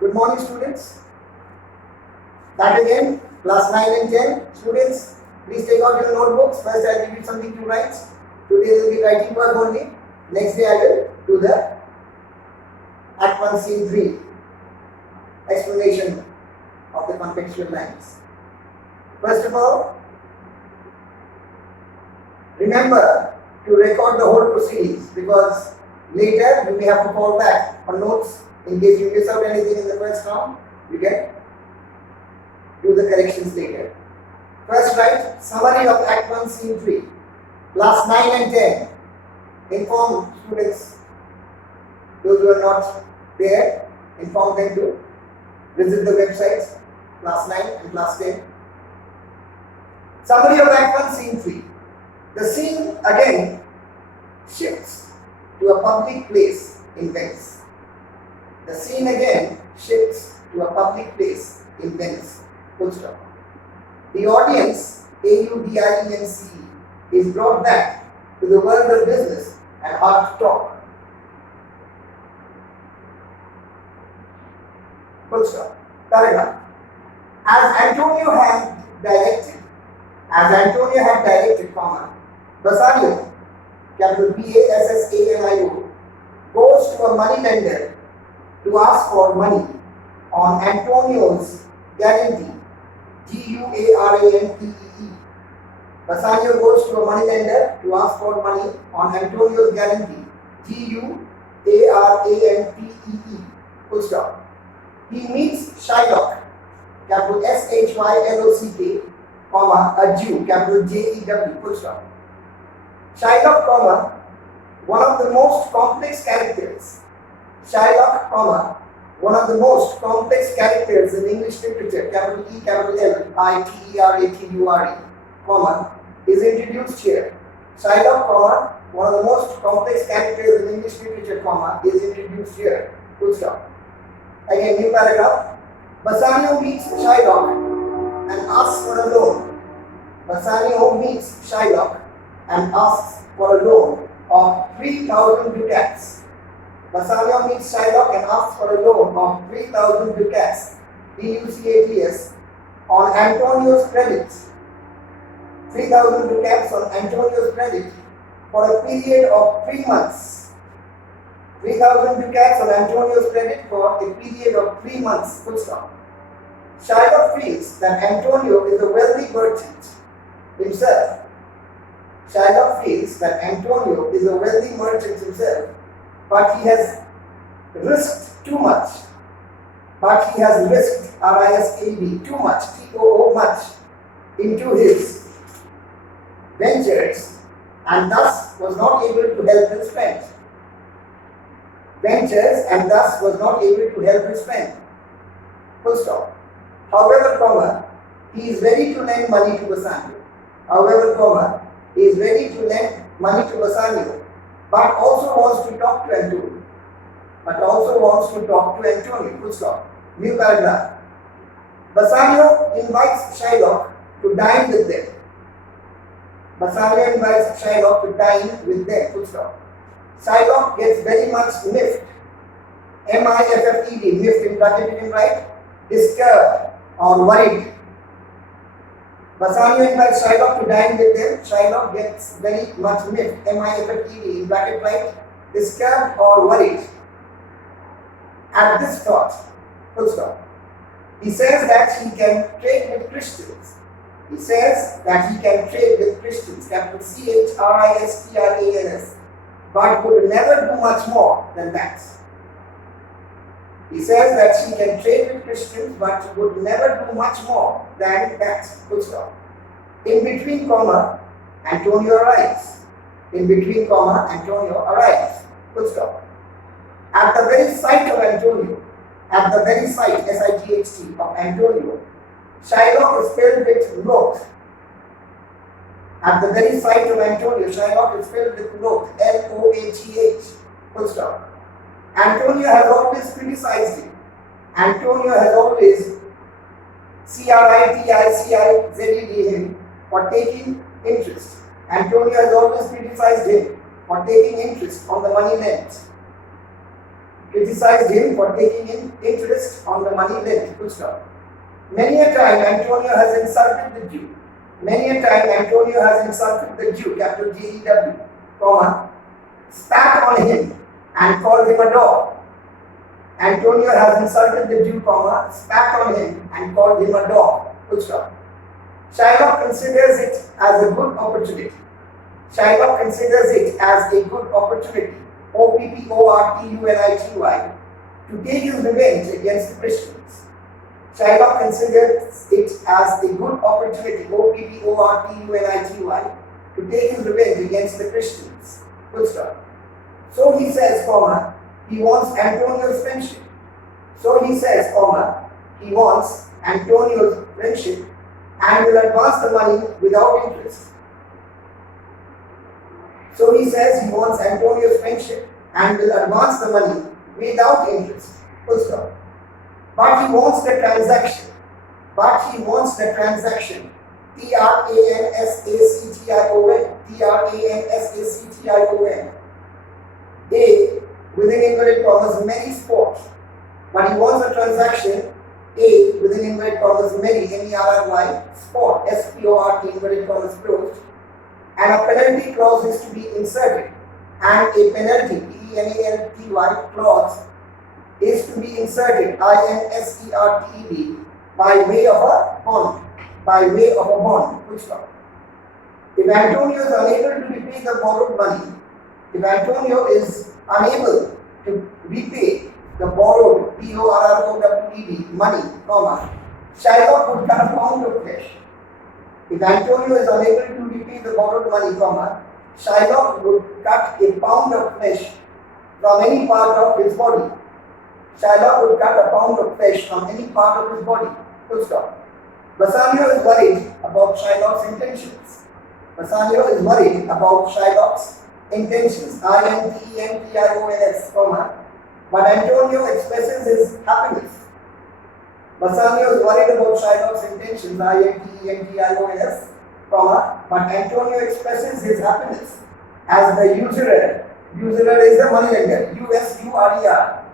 Good morning, students. Back again, class 9 and 10. Students, please take out your notebooks. First, I'll give you something to write. Today will be writing work only. Next day, I will do the Act 1 Scene 3 explanation of the contextual lines. First of all, remember to record the whole proceedings, because later you may have to fall back on notes in case you miss out anything in the first round. You can do the corrections later. First, write summary of Act 1 Scene 3. Class 9 and 10. Inform students, those who are not there, inform them to visit the websites, class 9 and class 10. Summary of Act 1 Scene 3. The scene again shifts to a public place in Venice. The scene again shifts to a public place in Venice. Full stop. The audience, AUDIENCE, is brought back to the world of business and hard to talk. Full stop. Paragraph. As Antonio had directed, Bassanio, capital BASSANIO, goes to a money lender to ask for money on Antonio's guarantee, GUARANTEE. Bassanio goes to a money lender to ask for money on Antonio's guarantee, GUARANTEE. Full stop. He meets Shylock, capital SHYLOCK, a Jew, capital JEW. Full stop. Shylock, one of the most complex characters. Shylock, one of the most complex characters in English literature, capital E, capital L, ITERATURE, is introduced here. Shylock, one of the most complex characters in English literature, is introduced here. Full stop. Again, new paragraph. Bassanio meets Shylock and asks for a loan. Bassanio meets Shylock and asks for a loan of 3,000 ducats. Bassanio meets Shylock and asks for a loan of 3,000 ducats, DUCATS, on Antonio's credit. 3,000 ducats on Antonio's credit for a period of 3 months. 3,000 ducats on Antonio's credit for a period of 3 months. Full stop. Shylock feels that Antonio is a wealthy merchant himself. Shylock feels that Antonio is a wealthy merchant himself, but he has risked too much. But he has risked, RISKED, too much, TOO much, into his ventures, and thus was not able to help him spend. Ventures, and thus was not able to help him spend. Full stop. However, he is ready to lend money to Bassanio. However, he is ready to lend money to Bassanio, but also wants to talk to Antonio. Full stop. New paragraph. Bassanio invites Shylock to dine with them. Full stop. Shylock gets very much miffed. MIFFED, miffed in bracket, you can write, disturbed or worried. Bassanio invites Shylock to dine with them. Shylock gets very much miffed, MIFFED, in bracket, right, disturbed or worried at this thought. Full stop. He says that he can trade with Christians. Capital CHRISTRANS, but would never do much more than that. He says that he can trade with Christians, but would never do much more than that. Full stop. In between, Antonio arrives. Full stop. At the very sight of Antonio, SIGHT, of Antonio, Shylock is filled with loath. At the very sight of Antonio, Shylock is filled with loath, LOATH. Full stop. Antonio has always criticized him. CRITICIZED him for taking interest. Antonio has always criticized him for taking interest on the money lent. criticized him for taking in interest on the money lent. Full stop. Many a time Antonio has insulted the Jew. Many a time Antonio has insulted the Jew, capital Jew, comma, spat on him and called him a dog. Antonio has insulted the Jew, comma, spat on him and called him a dog. Full stop. Shylock considers it as a good opportunity. Shylock considers it as a good opportunity, opportunity, to take his revenge against the Christians. Shylock considers it as a good opportunity, opportunity, to take his revenge against the Christians. Full stop. So he says, comma, he wants Antonio's friendship. So he says, comma, he wants Antonio's friendship and will advance the money without interest. So he says he wants Antonio's friendship and will advance the money without interest. Full stop. But he wants the transaction. But he wants the transaction. Transaction. Transaction. A within inverted commas many sports. But he wants a transaction A within inverted commas many MERRY sport SPORT inverted commas closed. And a penalty clause is to be inserted. And a penalty PENALTY clause is to be inserted INSERTED by way of a bond. By way of a bond. Full stop. If Antonio is unable to repay the borrowed money, if Antonio is unable to repay the borrowed BORROWED money, comma, Shylock would cut a pound of flesh. If Antonio is unable to repay the borrowed money, comma, Shylock would cut a pound of flesh from any part of his body. Shylock would cut a pound of flesh from any part of his body. Full stop. Bassanio is worried about Shylock's intentions. Bassanio is worried about Shylock's intentions. INTENTIONS, comma, but Antonio expresses his happiness. Bassanio is worried about Shylock's intentions. INTENTIONS, comma, but Antonio expresses his happiness as the usurer. Usurer is the moneylender. USURER.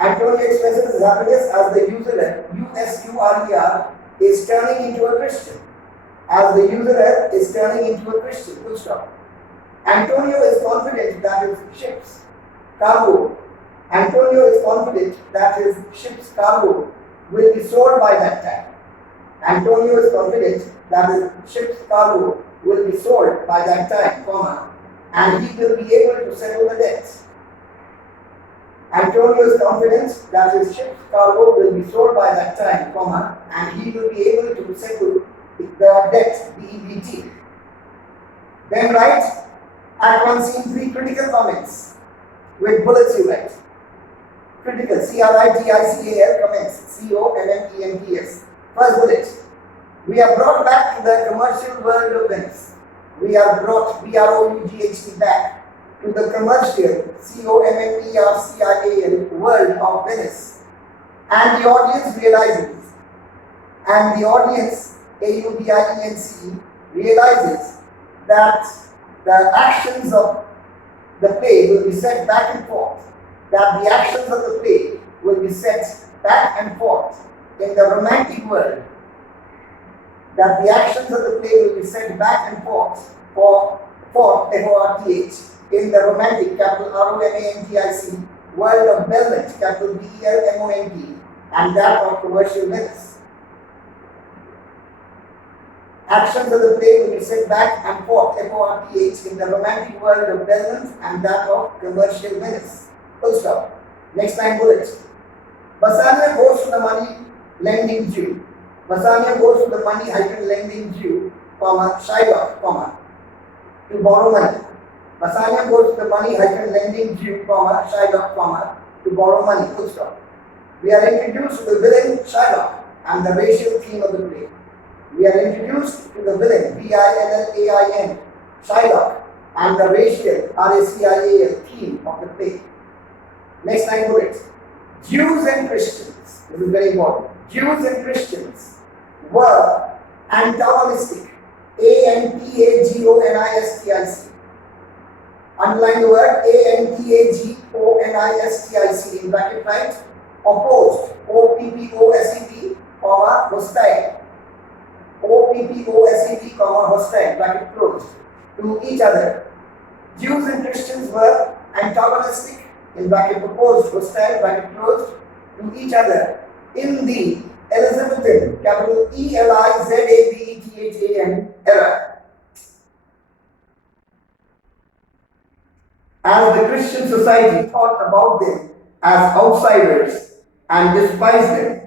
Antonio expresses his happiness as the usurer. USURER is turning into a Christian. As the usurer is turning into a Christian. Full stop. Antonio is confident that his ship's cargo. Antonio is confident that his ship's cargo will be sold by that time. Antonio is confident that his ship's cargo will be sold by that time, comma, and he will be able to settle the debts. Antonio is confident that his ship's cargo will be sold by that time, comma, and he will be able to settle the debt, DEBT. Then write at one scene 3 critical comments with bullets you write. Critical, CRITICAL comments, COMMENTS. First bullet. We are brought back to the commercial world of Venice. We are brought, BROUGHT, back to the commercial, COMMERCIAL world of Venice. And the audience realizes, AUDIENCE, realizes that the actions of the play will be set back and forth. That the actions of the play will be set back and forth in the romantic world. That the actions of the play will be set back and forth FORTH, in the romantic, capital ROMANTIC, world of Belmont, capital BELMONT, and that of commercial Venice. Actions of the play will be set back and forth, FORTH, in the romantic world of Belmont and that of commercial Venice. Full stop. Next line bullet. Bassanio goes to the money lending Jew. Bassanio goes to the money lending Jew, comma, Shylock, comma, to borrow money. Bassanio goes to the money lending Jew, comma, Shylock, comma, to borrow money. Full stop. We are introduced to the villain Shylock and the racial theme of the play. We are introduced to the villain VILLAIN, Shylock, and the racial RACIAL theme of the play. Next line bullet. Jews and Christians, this is very important. Jews and Christians were antagonistic. ANTAGONISTIC. Underline the word antagonistic in bracket right. Opposed, OPPOSET, comma, hostile. OPPOSET, comma, hostile, bracket closed, to each other. Jews and Christians were antagonistic, in bracket opposed, hostile, bracket closed, to each other in the Elizabethan, capital ELIZABETHAN era. As the Christian society thought about them as outsiders and despised them.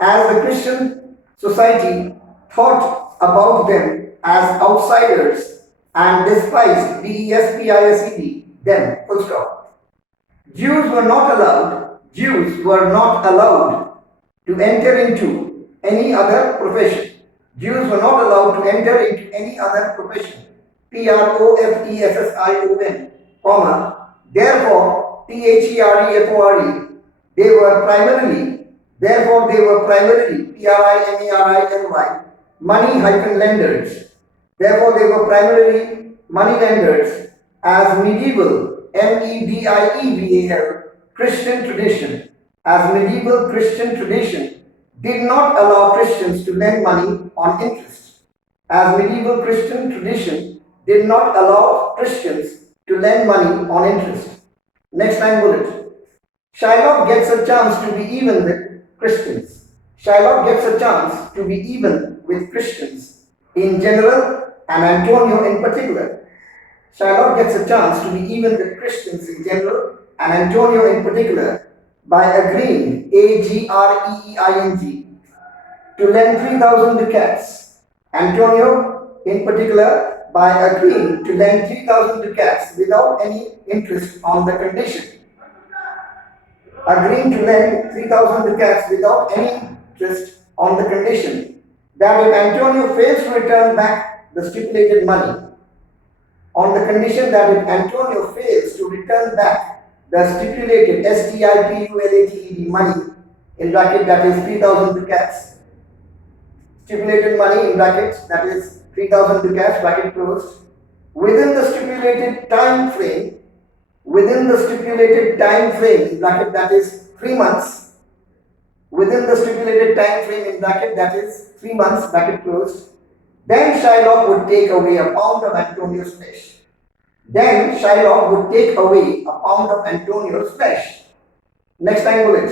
As the Christian society thought about them as outsiders and despised, DESPISED, them, full stop. Jews were not allowed to enter into any other profession. Jews were not allowed to enter into any other profession. PROFESSION, comma, therefore, THEREFORE, they were primarily, PRIMARILY, money-lenders. Therefore, they were primarily money lenders as medieval, MEDIEVAL, Christian tradition. As medieval Christian tradition did not allow Christians to lend money on interest. As medieval Christian tradition did not allow Christians to lend money on interest. Next line bullet. Shylock gets a chance to be even with Christians. Shylock gets a chance to be even with Christians in general and Antonio in particular. Shylock gets a chance to be even with Christians in general and Antonio in particular by agreeing, AGREEING, to lend 3,000 ducats. Antonio in particular by agreeing to lend 3,000 ducats without any interest on the condition. Agreeing to lend 3,000 ducats without any interest on the condition that if Antonio fails to return back the stipulated money, on the condition that if Antonio fails to return back the stipulated STIPULATED money, in bracket that is 3,000 ducats, stipulated money in brackets that is 3,000 ducats, bracket closed, within the stipulated time frame, in bracket that is 3 months, within the stipulated time frame in bracket that is 3 months, bracket closed, then Shylock would take away a pound of Antonio's flesh. Then Shylock would take away a pound of Antonio's flesh. Next line bullet.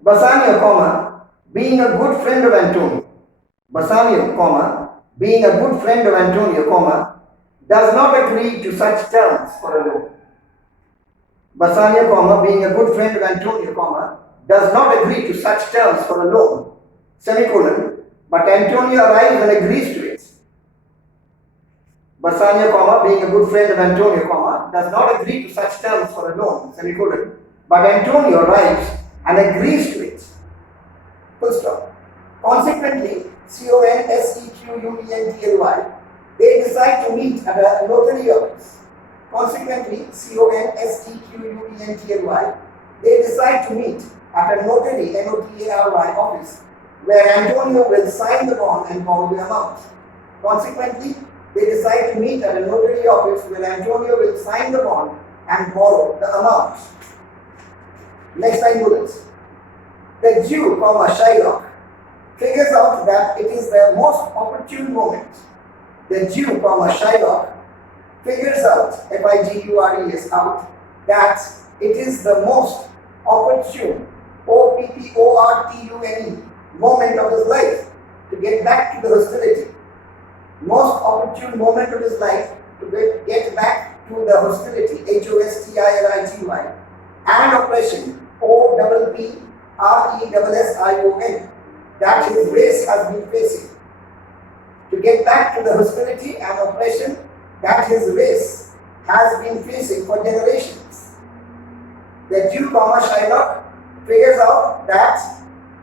Bassanio, comma, being a good friend of Antonio. Bassanio, comma, being a good friend of Antonio, comma, does not agree to such terms for a loan. Bassanio, comma, being a good friend of Antonio, comma, does not agree to such terms for a loan, semicolon, but Antonio arrives and agrees to it. Bassanio, comma, being a good friend of Antonio, comma, does not agree to such terms for a loan, semicolon, but Antonio arrives and agrees to it. Full stop. Consequently, CONSEQUENTLY, they decide to meet at a notary office. Consequently, CONSEQUENTLY, they decide to meet at a notary, NOTARY office, where Antonio will sign the bond and borrow the amount. Consequently, they decide to meet at a notary office where Antonio will sign the bond and borrow the amount. Next line bullets. The Jew, Shylock, figures out that it is the most opportune moment. The Jew, Shylock, figures out, FIGURES out, that it is the most opportune, OPPORTUNE, moment of his life to get back to the hostility. Most opportune moment of his life to get back to the hostility, HOSTILITY, and oppression, OPPRESSION, that his race has been facing. To get back to the hostility and oppression that his race has been facing for generations. The Jew, Shylock, figures out that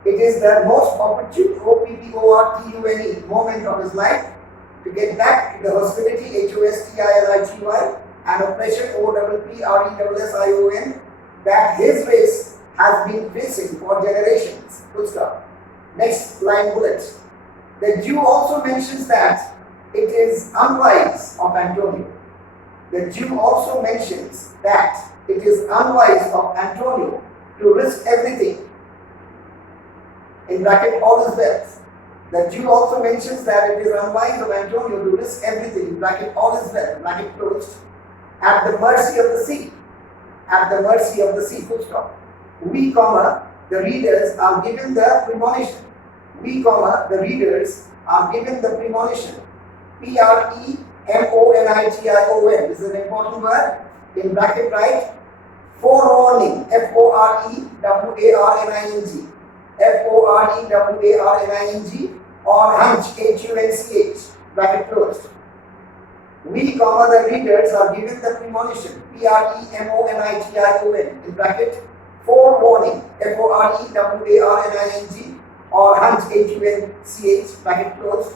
it is the most opportune, OPPORTUNE, moment of his life to get back to the hostility, HOSTILITY, and oppression, OPPRESSION, that his race has been facing for generations. Full stop. Next line bullet. The Jew also mentions that it is unwise of Antonio. The Jew also mentions that it is unwise of Antonio to risk everything, in bracket all his wealth. The Jew also mentions that it is unwise of Antonio to risk everything, in bracket all his wealth, bracket closed, at the mercy of the sea. At the mercy of the sea, full stop. We, comma, the readers are given the premonition. We, comma, the readers are given the premonition. Premonition. This is an important word. In bracket, right? Forewarning. Forewarning. Forewarning. Or hunch. Hunch. Bracket closed. We, comma, the readers are given the premonition. Premonition. In bracket, forewarning. Forewarning. Or hunch. Hunch. Bracket closed.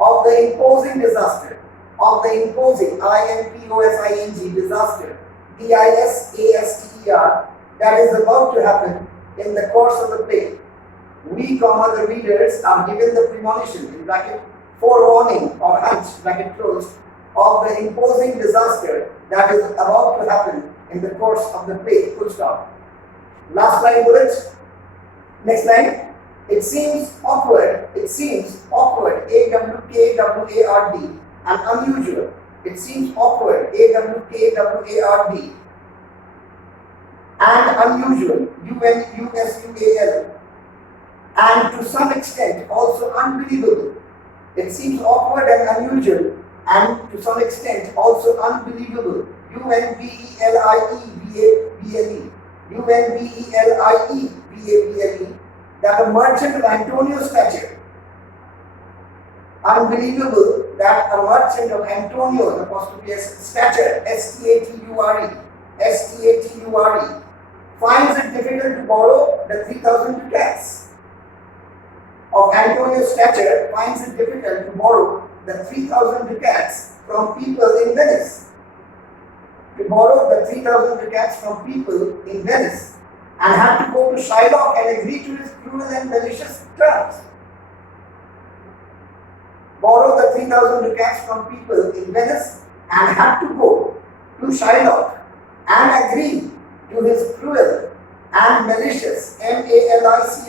Of the imposing disaster. Of the imposing. Imposing. Disaster. Disaster. That is about to happen in the course of the play. We, comma, the readers are given the premonition. In bracket, forewarning or hunch. Bracket closed. Of the imposing disaster that is about to happen in the course of the play. Full stop. Last line bullet. Next line. It seems awkward. It seems awkward. AWKWARD. And unusual. It seems awkward. AWKWARD. And unusual. UNUSUAL. And to some extent also unbelievable. It seems awkward and unusual. And to some extent also unbelievable. UNBELIEBABLE. That a merchant of Antonio's stature. Unbelievable that a merchant of Antonio's stature, STATURE, finds it difficult to borrow the 3,000 ducats. Of Antonio's stature, finds it difficult to borrow the 3,000 ducats from people in Venice. To borrow the 3,000 ducats from people in Venice, and had to go to Shylock and agree to his cruel and malicious terms. Borrow the 3,000 ducats from people in Venice and had to go to Shylock and agree to his cruel and malicious, MALICIOUS.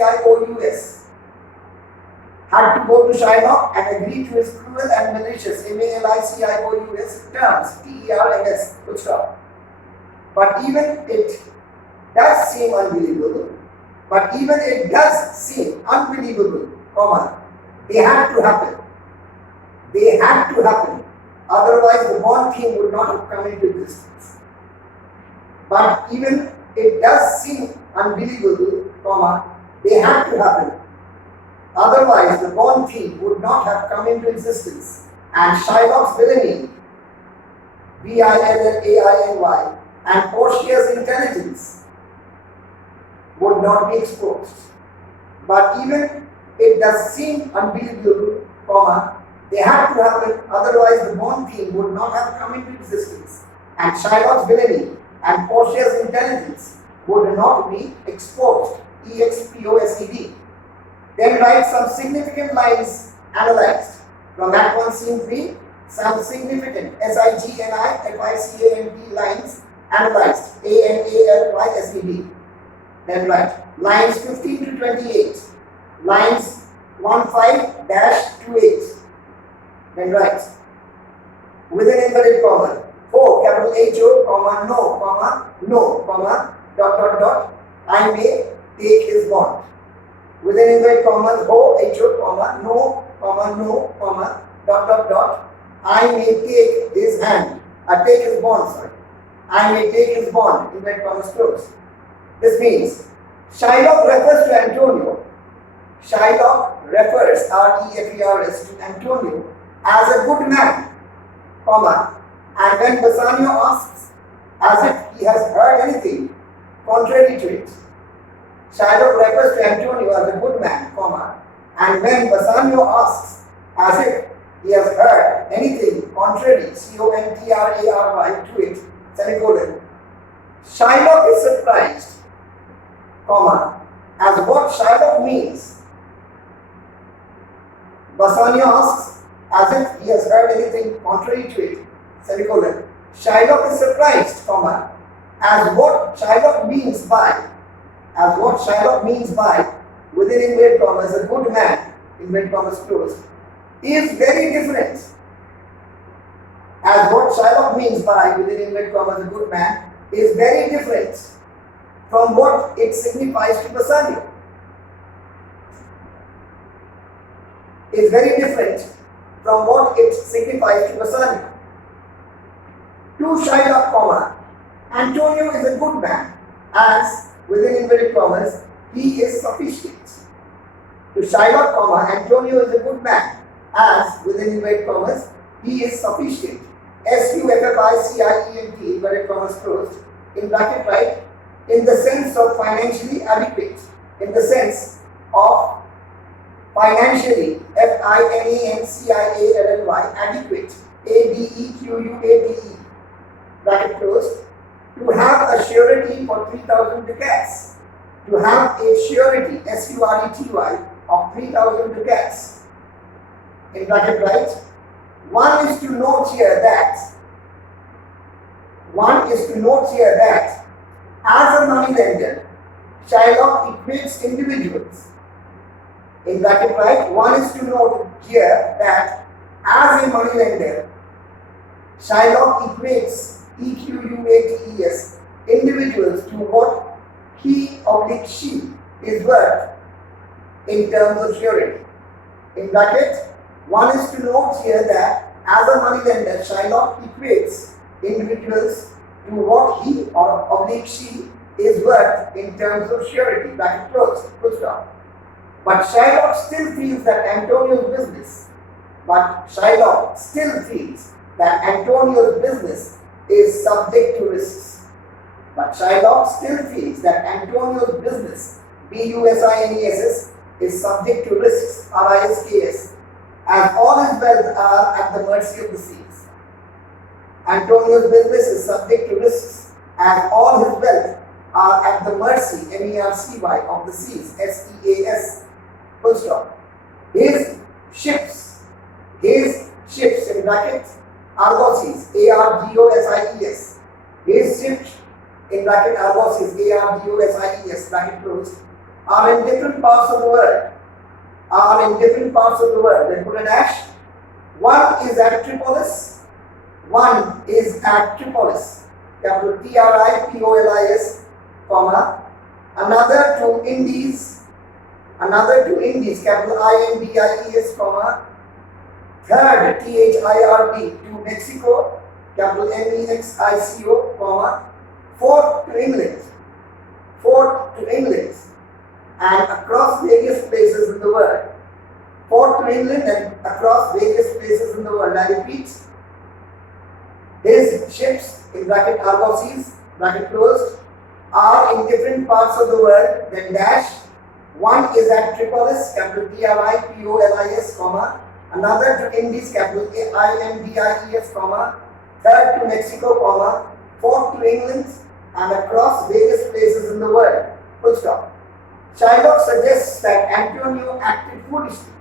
Had to go to Shylock and agree to his cruel and malicious, MALICIOUS terms, TERMS, full stop. But even it does seem unbelievable, comma, they had to happen. They had to happen. Otherwise, the born king would not have come into existence. But even it does seem unbelievable, comma, they had to happen. Otherwise, the born king would not have come into existence. And Shylock's villainy, VILLAINY, and Portia's intelligence would not be exposed. But even it does seem unbelievable, comma, they had to happen, otherwise the born king would not have come into existence. And Shylock's villainy and Portia's intelligence would not be exposed. EXPOSED. Then write some significant lines analyzed. From Act 1, Scene 3, some significant SIGNIFICANT lines analyzed. ANALYSED. Then write lines 15 to 28, lines 15-28. Then write within inverted comma, ho, capital HO, comma, no, comma, dot, I may take his bond. Within inverted commas, ho, HO, comma, no, comma, dot, I may take his hand. Take his bond, sorry. I may take his bond, inverted commas closed. This means Shylock refers to Antonio. Shylock refers, REFERS, to Antonio as a good man, comma, and when Bassanio asks as if he has heard anything contrary to it. Shylock refers to Antonio as a good man, comma, and when Bassanio asks as if he has heard anything contrary, CONTRARY, to it, semicolon, Shylock is surprised, comma, as what Shylock means. Bassanio asks as if he has heard anything contrary to it, semicolon. Shylock is surprised, comma, as what Shylock means by, within inverted commas, a good man, inverted commas closed, is very different. As what Shylock means by, within inverted commas, a good man, is very different from what it signifies to Bassanio. Is very different from what it signifies to Bassanio. To Shylock, comma, Antonio is a good man, as, within inverted commas, he is sufficient. To Shylock, comma, Antonio is a good man, as, within inverted commas, he is sufficient. SUFFICIENT, inverted commas closed, in bracket right, in the sense of financially adequate, in the sense of financially, FINANCIALLY, adequate, ADEQUATE, bracket closed, to have a surety for 3,000 ducats, to have a surety, SURETY, of 3,000 ducats, in bracket right. One is to note here that, as a moneylender, Shylock equates individuals. In bracket right, one is to note here that as a moneylender, Shylock equates EQUATES individuals to what he/she is worth in terms of surety. In bracket, one is to note here that as a moneylender, Shylock equates individuals to what he/she is worth in terms of surety. Bracket closed. Full stop. But Shylock still feels that Antonio's business is subject to risks. BUSINESS, is subject to risks, RISKS, as all his wealth are at the mercy of the seas. Antonio's business is subject to risks, as all his wealth are at the mercy, MERCY, of the seas, SEAS. Full stop. His ships in bracket, Argosies, ARGOSIES. His ships in bracket, Argosies, ARGOSIES, bracket closed, are in different parts of the world. Then put a dash. One is at Tripolis, capital TRIPOLIS, comma, another to Indies, capital INDIES, comma, third THIRD to Mexico, capital MEXICO, comma, fourth to England, and across various places in the world. I repeat, his ships, in bracket Argosies, bracket closed, are in different parts of the world, then dash. One is at Tripolis, capital TRIPOLIS, comma, another to Indies, capital INDIES, comma, third to Mexico, comma, fourth to England, and across various places in the world. Full stop. Shylock suggests that Antonio acted foolishly.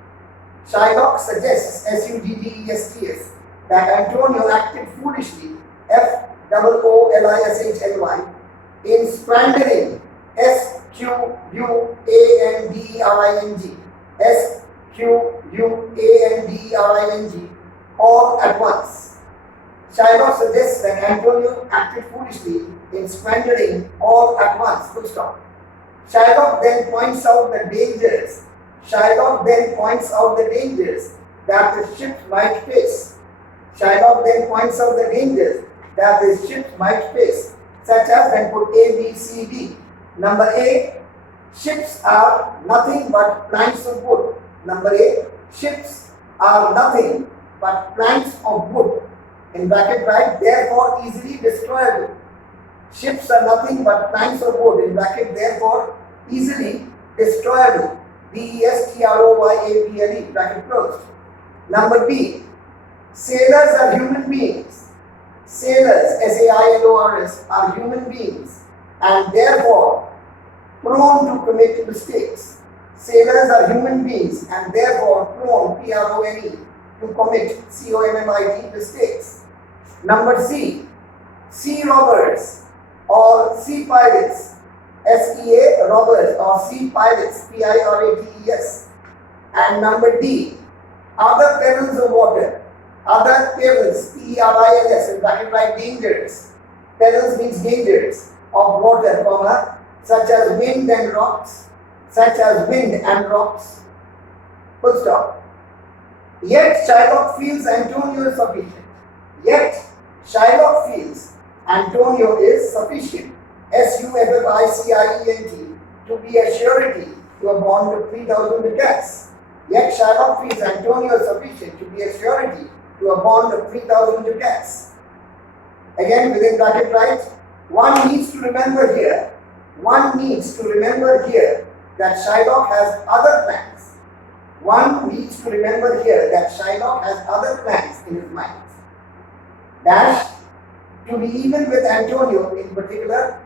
Shylock suggests, SUDDESTS, that Antonio acted foolishly, FOOLISHLY, in squandering, SQUANDERING, all at once. Shylock suggests that Antonio acted foolishly in squandering all at once. Full stop. Shylock then points out the dangers. That the ships might face. Such as, then put A, B, C, D. Number A, ships are nothing but planks of wood. In bracket right, therefore easily destroyable. Ships are nothing but planks of wood, in bracket therefore easily destroyable. DESTROYABLE, bracket closed. Number B, sailors are human beings. SAILORS, are human beings and therefore prone to commit mistakes. Sailors are human beings and therefore prone, PRONE, to commit COMMIT mistakes. Number C, sea robbers or sea pirates, SEA robbers or sea pirates, PIRATES. And number D, other perils of water, other perils, PERILS, in bracket write dangers. Perils means dangers of water, comma, such as wind and rocks, such as wind and rocks. Full stop. Yet Shylock feels Antonio is sufficient. Yet Shylock feels Antonio is sufficient, SUFFICIENT, to be a surety to a bond of 3,000 ducats. Yet Shylock feels Antonio is sufficient to be a surety to a bond of 3,000 ducats. Again, within bracket write, one needs to remember here that Shylock has other plans. One needs to remember here that Shylock has other plans in his mind. Dash, to be even with Antonio in particular.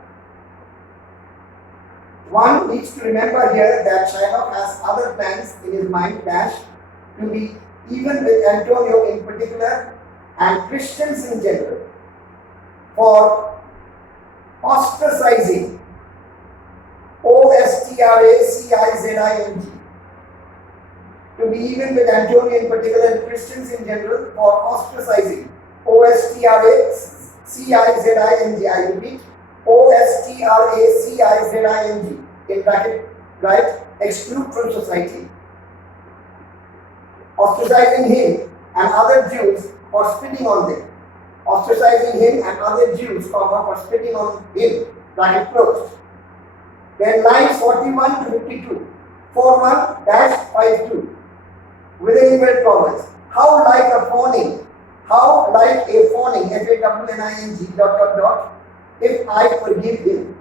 One needs to remember here that Shylock has other plans in his mind, dash, to be even with Antonio in particular and Christians in general, for ostracizing, OSTRACIZING, to be even with Antonio in particular and Christians in general, for ostracizing, OSTRACIZING, I repeat, OSTRACIZING, in bracket right, exclude from society, ostracizing him and other Jews for spitting on them, ostracizing him and other Jews for spitting on him, bracket closed. Then lines 41 to 52, 41-52, within inverted commas, how like a fawning, FAWNING, if I forgive him.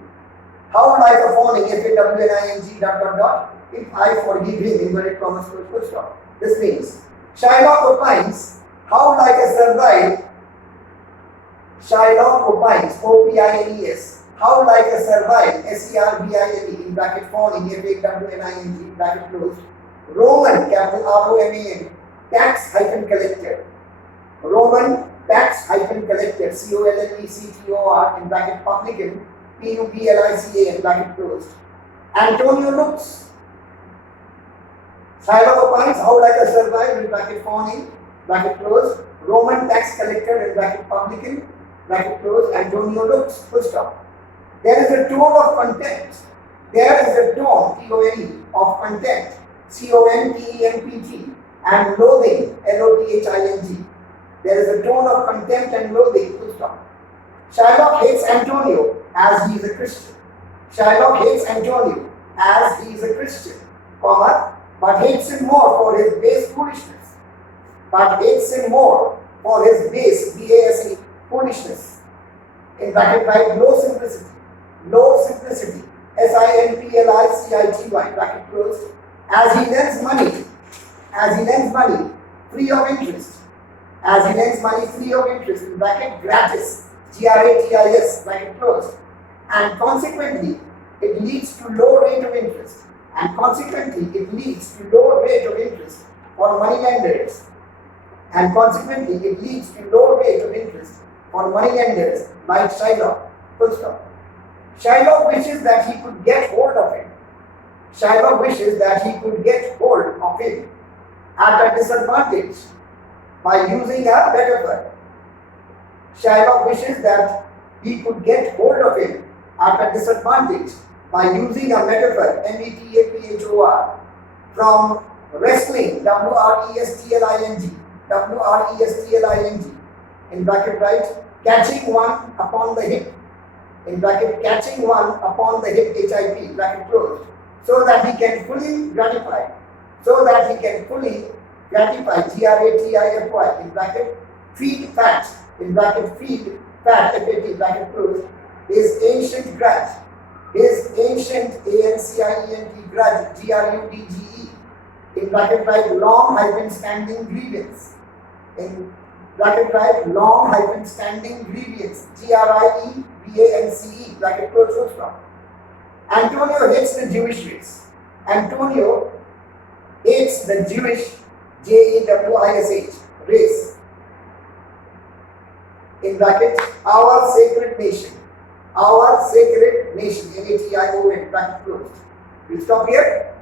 How like a fawning, FAWNING, if I forgive him, inverted commas, full stop. This means, Shylock opines, how like a servile, Shylock opines, OPINES, how like a servile, SERVILE, in bracket fawning, FAWNING, bracket closed, Roman, capital ROMAN, tax hyphen collector, Roman tax hyphen collector, COLLECTOR, in bracket publican, PUBLICA, in bracket closed. Antonio looks, Shylock opines, how like a servile, in bracket fawning, bracket closed, Roman tax collector, in bracket publican, bracket closed, Antonio looks, full stop. There is a tone of contempt, there is a tone, TONE, of contempt, CONTEMPT, and loathing, LOTHING. There is a tone of contempt and loathing, full stop. Shylock hates Antonio as he is a Christian. Shylock hates Antonio as he is a Christian, comma, but hates him more for his base foolishness. But hates him more for his base, BASE, foolishness. In bracket write low simplicity, SIMPLICITY, bracket closed, as he lends money, free of interest, in bracket gratis, GRATIS, bracket closed, and consequently it leads to low rate of interest, for moneylenders, like Shylock, full stop. Shylock wishes that he could get hold of him. At a disadvantage by using a metaphor. Shylock wishes that he could get hold of him at a disadvantage by using a metaphor, METAPHOR, from wrestling, WRESTLING, in bracket write, catching one upon the hip, HIP, bracket closed, so that he can fully gratify, GRATIFY, in bracket feed fat, FAT, bracket closed, his ancient grudge, ANCIENT grudge, GRUDGE, in bracket write long hyphen standing grievance, in bracket write long hyphen standing grievance, GRIEVANCE, bracket close, full stop. Antonio hates the Jewish race. JEWISH, race. In bracket, our sacred nation. Our sacred nation. Nation, bracket closed. We'll stop here.